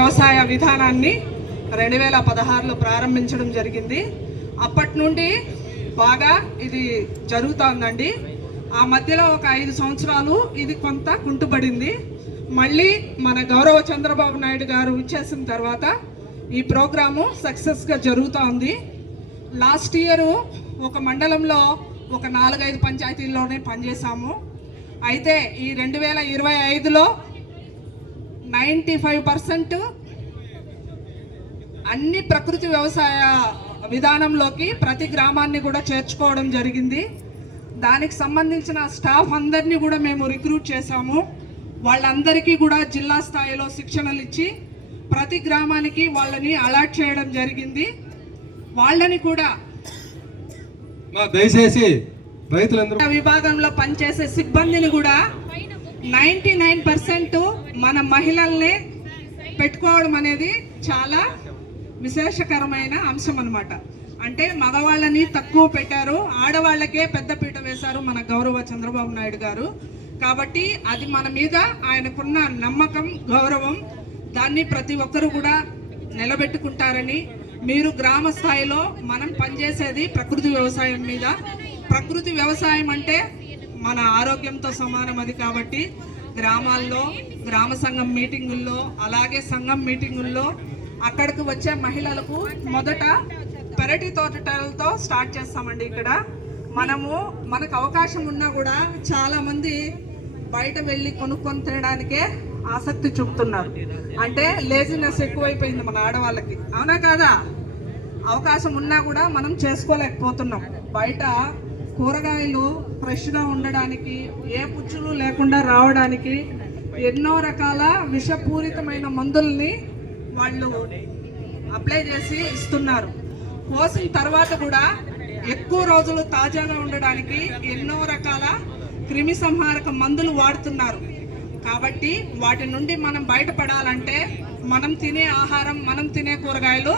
వ్యవసాయ విధానాన్ని రెండు వేల పదహారులో ప్రారంభించడం జరిగింది. అప్పటి నుండి బాగా ఇది జరుగుతోందండి. ఆ మధ్యలో ఒక ఐదు సంవత్సరాలు ఇది కొంత కుంటుపడింది మళ్ళీ మన గౌరవ చంద్రబాబు నాయుడు గారు ఇచ్చేసిన తర్వాత ఈ ప్రోగ్రాము సక్సెస్గా జరుగుతూ ఉంది లాస్ట్ ఇయరు ఒక మండలంలో ఒక నాలుగైదు పంచాయతీల్లోనే పనిచేశాము. అయితే ఈ రెండు వేల ఇరవై ఐదులో నైంటీ ఫైవ్ పర్సెంట్ అన్ని ప్రకృతి వ్యవసాయ విధానంలోకి ప్రతి గ్రామాన్ని కూడా చేర్చుకోవడం జరిగింది. దానికి సంబంధించిన స్టాఫ్ అందరినీ కూడా మేము రిక్రూట్ చేశాము. వాళ్ళందరికీ కూడా జిల్లా స్థాయిలో శిక్షణలు ఇచ్చి ప్రతి గ్రామానికి వాళ్ళని అలాట్ చేయడం జరిగింది. వాళ్ళని కూడా దయచేసి రైతులందరూ విభాగంలో పనిచేసే సిబ్బందిని కూడా నైంటీ నైన్ పర్సెంట్ మన మహిళల్ని పెట్టుకోవడం అనేది చాలా విశేషకరమైన అంశం అనమాట అంటే మగవాళ్ళని తక్కువ పెట్టారు ఆడవాళ్ళకే పెద్దపీట వేశారు మన గౌరవ చంద్రబాబు నాయుడు గారు. కాబట్టి అది మన మీద ఆయనకున్న నమ్మకం గౌరవం దాన్ని ప్రతి ఒక్కరు కూడా నిలబెట్టుకుంటారని మీరు గ్రామ స్థాయిలో మనం పనిచేసేది ప్రకృతి వ్యవసాయం మీద. ప్రకృతి వ్యవసాయం అంటే మన ఆరోగ్యంతో సమానం అది కాబట్టి గ్రామాల్లో గ్రామ సంఘం మీటింగుల్లో అలాగే సంఘం మీటింగుల్లో అక్కడికి వచ్చే మహిళలకు మొదట పెరటి తోటలతో స్టార్ట్ చేస్తామండి ఇక్కడ. మనము మనకు అవకాశం ఉన్నా కూడా చాలామంది బయట వెళ్ళి కొనుక్కొని తినడానికే ఆసక్తి చూపుతున్నారు. అంటే లేజినెస్ ఎక్కువైపోయింది మన ఆడవాళ్ళకి. అవునా కాదా? అవకాశం ఉన్నా కూడా మనం చేసుకోలేకపోతున్నాం. బయట కూరగాయలు ఫ్రెష్గా ఉండడానికి ఏ పుచ్చులు లేకుండా రావడానికి ఎన్నో రకాల విషపూరితమైన మందుల్ని వాళ్ళు అప్లై చేసి ఇస్తున్నారు. కోసిన తర్వాత కూడా ఎక్కువ రోజులు తాజాగా ఉండడానికి ఎన్నో రకాల క్రిమి సంహారక మందులు వాడుతున్నారు. కాబట్టి వాటి నుండి మనం బయటపడాలంటే మనం తినే ఆహారం మనం తినే కూరగాయలు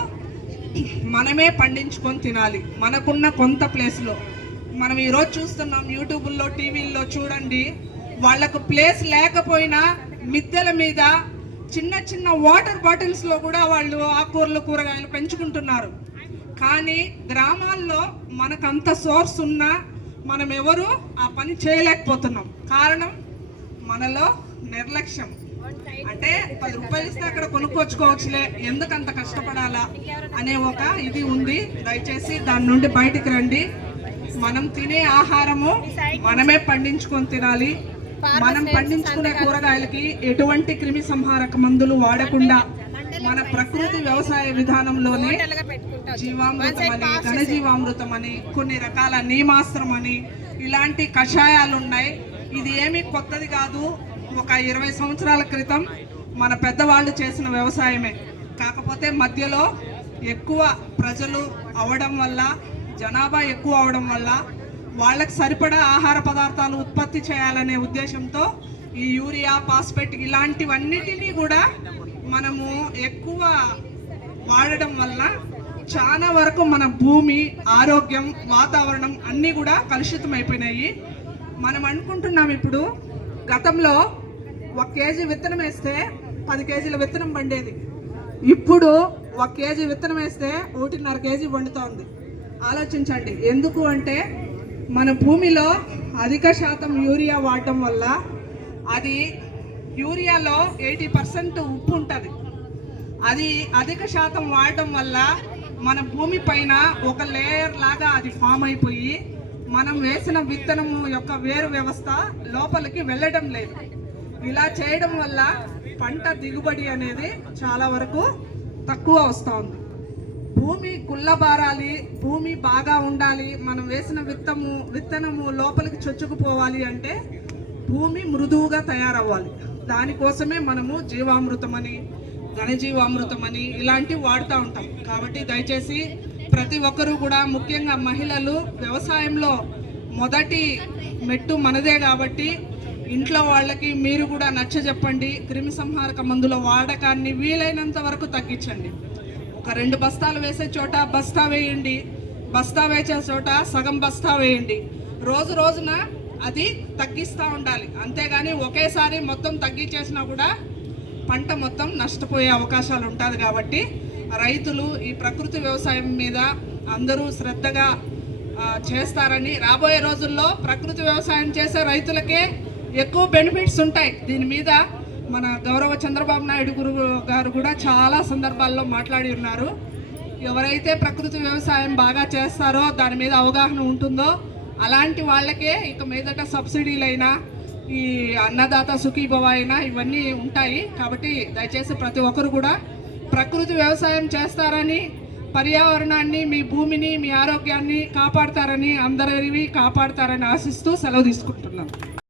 మనమే పండించుకొని తినాలి. మనకున్న కొంత ప్లేస్లో. మనం ఈరోజు చూస్తున్నాం యూట్యూబ్లో టీవీల్లో చూడండి. వాళ్ళకు ప్లేస్ లేకపోయినా మిద్దెల మీద చిన్న చిన్న వాటర్ బాటిల్స్లో కూడా వాళ్ళు ఆకుకూరలు కూరగాయలు పెంచుకుంటున్నారు. కానీ గ్రామాల్లో మనకంత సోర్స్ ఉన్నా మనం ఎవరు ఆ పని చేయలేకపోతున్నాం. కారణం మనలో నిర్లక్ష్యం. అంటే పది రూపాయలు ఇస్తే అక్కడ కొనుక్కొచ్చుకోవచ్చులే. ఎందుకంత కష్టపడాలా? అనే ఒక ఇది ఉంది. దయచేసి దాని నుండి బయటికి రండి. మనం తినే ఆహారము మనమే పండించుకొని తినాలి. మనం పండించుకునే కూరగాయలకి ఎటువంటి క్రిమి సంహారక మందులు వాడకుండా మన ప్రకృతి వ్యవసాయ విధానంలోనే జీవామృతం అని ఘనజీవామృతం అని కొన్ని రకాల నీమాస్త్రం అని ఇలాంటి కషాయాలు ఉన్నాయి. ఇది ఏమీ కొత్తది కాదు. ఒక ఇరవై సంవత్సరాల క్రితం మన పెద్దవాళ్ళు చేసిన వ్యవసాయమే. కాకపోతే మధ్యలో ఎక్కువ ప్రజలు అవడం వల్ల జనాభా ఎక్కువ అవడం వల్ల వాళ్ళకి సరిపడా ఆహార పదార్థాలు ఉత్పత్తి చేయాలనే ఉద్దేశంతో ఈ యూరియా పాస్పెట్ ఇలాంటివన్నిటినీ కూడా మనము ఎక్కువ వాడడం వల్ల చాలా వరకు మన భూమి ఆరోగ్యం వాతావరణం అన్నీ కూడా కలుషితం అయిపోయినాయి. మనం అనుకుంటున్నాం ఇప్పుడు గతంలో ఒక కేజీ విత్తనం వేస్తే పది కేజీల విత్తనం పండేది. ఇప్పుడు ఒక కేజీ విత్తనం వేస్తే ఒకటిన్నర కేజీ వండుతోంది ఆలోచించండి. ఎందుకు అంటే మన భూమిలో అధిక శాతం యూరియా వాడటం వల్ల అది యూరియాలో ఎయిటీ పర్సెంట్ ఉప్పు ఉంటుంది. అది అధిక శాతం వాడటం వల్ల మన భూమి పైన ఒక లేయర్ లాగా అది ఫామ్ అయిపోయి మనం వేసిన విత్తనం యొక్క వేరు వ్యవస్థ లోపలికి వెళ్ళడం లేదు. ఇలా చేయడం వల్ల పంట దిగుబడి అనేది చాలా వరకు తక్కువ వస్తూ ఉంది. భూమి గుల్లబారాలి భూమి బాగా ఉండాలి మనం వేసిన విత్తము విత్తనము లోపలికి చొచ్చుకుపోవాలి అంటే భూమి మృదువుగా తయారవ్వాలి. దానికోసమే మనము జీవామృతం అని ఘనజీవామృతం అని ఇలాంటివి వాడుతూ ఉంటాం. కాబట్టి దయచేసి ప్రతి ఒక్కరూ కూడా ముఖ్యంగా మహిళలు వ్యవసాయంలో మొదటి మెట్టు మనదే కాబట్టి ఇంట్లో వాళ్ళకి మీరు కూడా నచ్చ చెప్పండి క్రిమి సంహారక మందుల వాడకాన్ని వీలైనంత వరకు తగ్గించండి. ఒక రెండు బస్తాలు వేసే చోట బస్తా వేయండి. బస్తా వేసే చోట సగం బస్తా వేయండి. రోజు రోజున అది తగ్గిస్తూ ఉండాలి. అంతేగాని ఒకేసారి మొత్తం తగ్గించేసినా కూడా పంట మొత్తం నష్టపోయే అవకాశాలు ఉంటుంది కాబట్టి రైతులు ఈ ప్రకృతి వ్యవసాయం మీద అందరూ శ్రద్ధగా చేస్తారని రాబోయే రోజుల్లో ప్రకృతి వ్యవసాయం చేసే రైతులకే ఎక్కువ బెనిఫిట్స్ ఉంటాయి. దీని మీద మన గౌరవ చంద్రబాబు నాయుడు గురు గారు కూడా చాలా సందర్భాల్లో మాట్లాడి ఉన్నారు. ఎవరైతే ప్రకృతి వ్యవసాయం బాగా చేస్తారో దాని మీద అవగాహన ఉంటుందో అలాంటి వాళ్ళకే ఇక మీదట సబ్సిడీలైనా ఈ అన్నదాత సుఖీభవ అయినా ఇవన్నీ ఉంటాయి. కాబట్టి దయచేసి ప్రతి ఒక్కరు కూడా ప్రకృతి వ్యవసాయం చేస్తారని పర్యావరణాన్ని మీ భూమిని మీ ఆరోగ్యాన్ని కాపాడతారని అందరివి కాపాడతారని ఆశిస్తూ సెలవు తీసుకుంటున్నాను